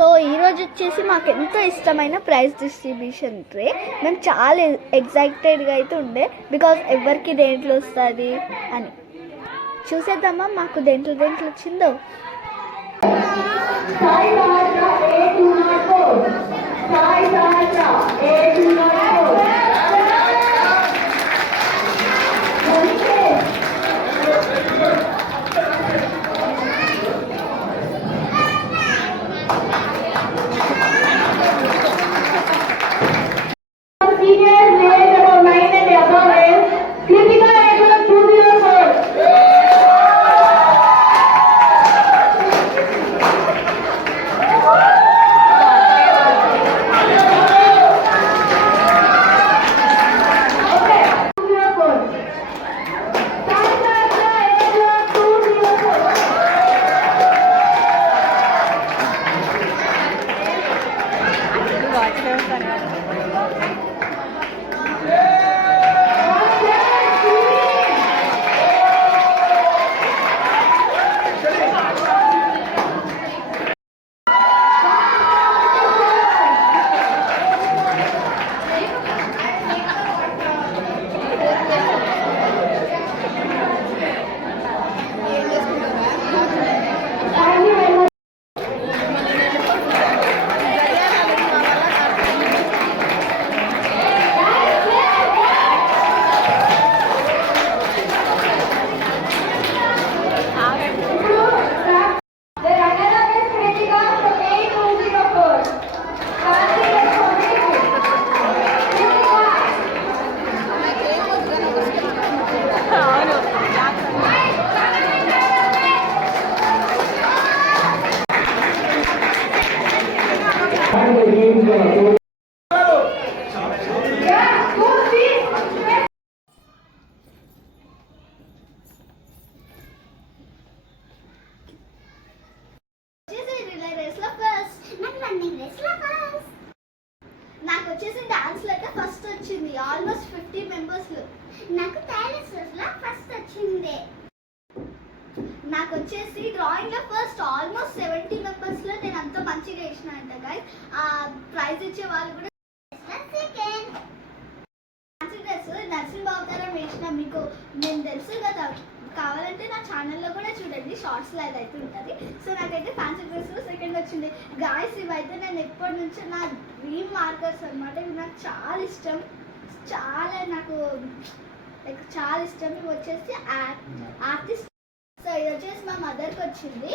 సో ఈరోజు వచ్చేసి మాకు ఎంతో ఇష్టమైన ప్రైజ్ డిస్ట్రిబ్యూషన్ డే. మేము చాలా ఎగ్జైటెడ్గా అయితే ఉండే, బికాజ్ ఎవరికి దేంట్లో వస్తుంది అని. చూసేద్దామా మాకు దేంట్లో వచ్చిందో. నాకు వచ్చేసి డాన్స్ లో అయితే ఫస్ట్ వచ్చింది, ఆల్మోస్ట్ 50 మెంబర్స్ లో. నాకు టాలెంట్స్ లో ఫస్ట్ వచ్చింది. నాకు వచ్చేసి డ్రాయింగ్ లో ఫస్ట్ ఆల్మోస్ట్ 70 మెంబర్స్ లో నేను అంత మంచిగా వేసిన అంట గైస్. ఆ ప్రైజ్ ఇచ్చే వాళ్ళు కూడా సెకండ్ నర్సింగ్ అవతారం వేసిన, మీకు నేను తెలుసు కదా. కావాలంటే నా ఛానల్లో కూడా చూడండి, షార్ట్స్ లో అయితే ఉంటుంది. సో నాకైతే ఫ్యాన్సీ డ్రెస్ లో సెకండ్ వచ్చింది గాయస్. ఇవైతే నేను ఎప్పటి నుంచో నా డ్రీమ్ మార్కర్స్ అనమాట. ఇవి నాకు చాలా ఇష్టం, నాకు చాలా ఇష్టం. ఇవి వచ్చేసి ఆర్టిస్ట్. సో ఇది వచ్చేసి మా మదర్కి వచ్చింది.